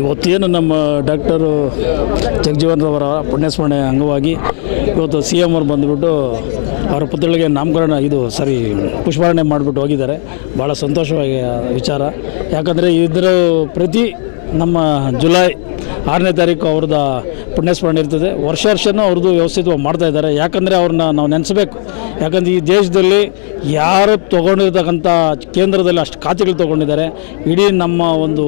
ಇವತ್ತೇನು ನಮ್ಮ ಡಾಕ್ಟರು ಜಗಜೀವನ್ರವರ ಪುಣ್ಯಸ್ಮರಣೆ ಅಂಗವಾಗಿ ಇವತ್ತು ಸಿ ಎಮ್ ಅವರು ಬಂದುಬಿಟ್ಟು ಅವರ ಪುತ್ಥಳಿಗೆ ನಾಮಕರಣ ಪುಷ್ಪಾರಣೆ ಮಾಡಿಬಿಟ್ಟು ಹೋಗಿದ್ದಾರೆ. ಭಾಳ ಸಂತೋಷವಾಗಿ ವಿಚಾರ. ಯಾಕಂದರೆ ಇದರ ಪ್ರತಿ ನಮ್ಮ ಜುಲೈ 6ನೇ ತಾರೀಕು ಅವ್ರದ್ದು ಪುಣ್ಯಸ್ಮರಣೆ ಇರ್ತದೆ. ವರ್ಷನೂ ಅವ್ರದ್ದು ವ್ಯವಸ್ಥಿತವಾಗಿ ಮಾಡ್ತಾಯಿದ್ದಾರೆ. ಯಾಕಂದರೆ ಅವ್ರನ್ನ ನಾವು ನೆನೆಸಬೇಕು. ಯಾಕಂದರೆ ಈ ದೇಶದಲ್ಲಿ ಯಾರು ತೊಗೊಂಡಿರ್ತಕ್ಕಂಥ ಕೇಂದ್ರದಲ್ಲಿ ಅಷ್ಟು ಖಾತೆಗಳು ತೊಗೊಂಡಿದ್ದಾರೆ. ಇಡೀ ನಮ್ಮ ಒಂದು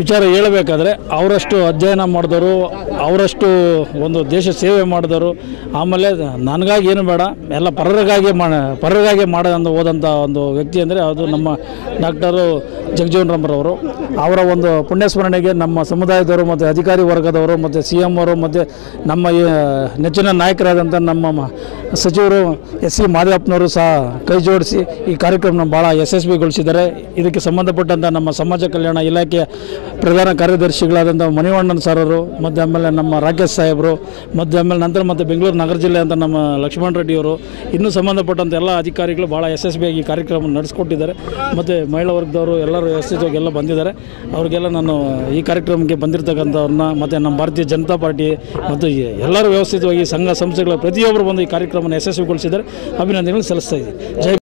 ವಿಚಾರ ಹೇಳಬೇಕಾದ್ರೆ ಅವರಷ್ಟು ಅಧ್ಯಯನ ಮಾಡಿದವರು, ಅವರಷ್ಟು ಒಂದು ದೇಶ ಸೇವೆ ಮಾಡಿದವರು, ಆಮೇಲೆ ನನಗಾಗಿ ಏನು ಬೇಡ ಎಲ್ಲ ಪರರಿಗಾಗಿ ಮಾಡೋದಂತ ಹೋದಂಥ ಒಂದು ವ್ಯಕ್ತಿ ಅಂದರೆ ಅದು ನಮ್ಮ ಡಾಕ್ಟರು ಜಗಜೀವನ್ ರಾಮ್ರವರು. ಅವರ ಒಂದು ಪುಣ್ಯಸ್ಮರಣೆಗೆ ನಮ್ಮ ಸಮುದಾಯದವರು ಮತ್ತು ಅಧಿಕಾರಿ ವರ್ಗದವರು ಮತ್ತು ಸಿ ಎಮ್ ಅವರು ಮತ್ತು ನಮ್ಮ ನೆಚ್ಚಿನ ನಾಯಕರಾದಂಥ ನಮ್ಮ ಸಚಿವರು ಎಸ್ ಸಿ ಮಾದೇವಪ್ಪನವರು ಸಹ ಕೈ ಜೋಡಿಸಿ ಈ ಕಾರ್ಯಕ್ರಮನ ಭಾಳ ಯಶಸ್ವಿಗೊಳಿಸಿದ್ದಾರೆ. ಇದಕ್ಕೆ ಸಂಬಂಧಪಟ್ಟಂಥ ನಮ್ಮ ಸಮಾಜ ಕಲ್ಯಾಣ ಇಲಾಖೆಯ ಪ್ರಧಾನ ಕಾರ್ಯದರ್ಶಿಗಳಾದಂಥ ಮಣಿವಣ್ಣನ್ ಸಾರರು ಮತ್ತು ಆಮೇಲೆ ನಮ್ಮ ರಾಕೇಶ್ ಸಾಹೇಬರು ಮತ್ತು ಆಮೇಲೆ ನಂತರ ಮತ್ತು ಬೆಂಗಳೂರು ನಗರ ಜಿಲ್ಲೆ ಅಂತ ನಮ್ಮ ಲಕ್ಷ್ಮಣ ರೆಡ್ಡಿಯವರು ಇನ್ನೂ ಸಂಬಂಧಪಟ್ಟಂಥ ಎಲ್ಲ ಅಧಿಕಾರಿಗಳು ಭಾಳ ಯಶಸ್ವಿಯಾಗಿ ಈ ಕಾರ್ಯಕ್ರಮ ನಡೆಸ್ಕೊಟ್ಟಿದ್ದಾರೆ. ಮತ್ತು ಮಹಿಳಾ ವರ್ಗದವರು ಎಲ್ಲರೂ ವ್ಯವಸ್ಥಿತವಾಗಿ ಎಲ್ಲ ಬಂದಿದ್ದಾರೆ. ಅವ್ರಿಗೆಲ್ಲ ನಾನು ಈ ಕಾರ್ಯಕ್ರಮಕ್ಕೆ ಬಂದಿರತಕ್ಕಂಥವ್ರನ್ನ ಮತ್ತು ನಮ್ಮ ಭಾರತೀಯ ಜನತಾ ಪಾರ್ಟಿ ಮತ್ತು ಎಲ್ಲರೂ ವ್ಯವಸ್ಥಿತವಾಗಿ ಸಂಘ ಸಂಸ್ಥೆಗಳ ಪ್ರತಿಯೊಬ್ಬರು ಬಂದು ಈ ಕಾರ್ಯಕ್ರಮವನ್ನು ಯಶಸ್ವಿಗೊಳಿಸಿದ್ದಾರೆ. ಅಭಿನಂದನೆಗಳು ಸಲ್ಲಿಸ್ತಾ ಇದ್ದೀನಿ. ಜೈ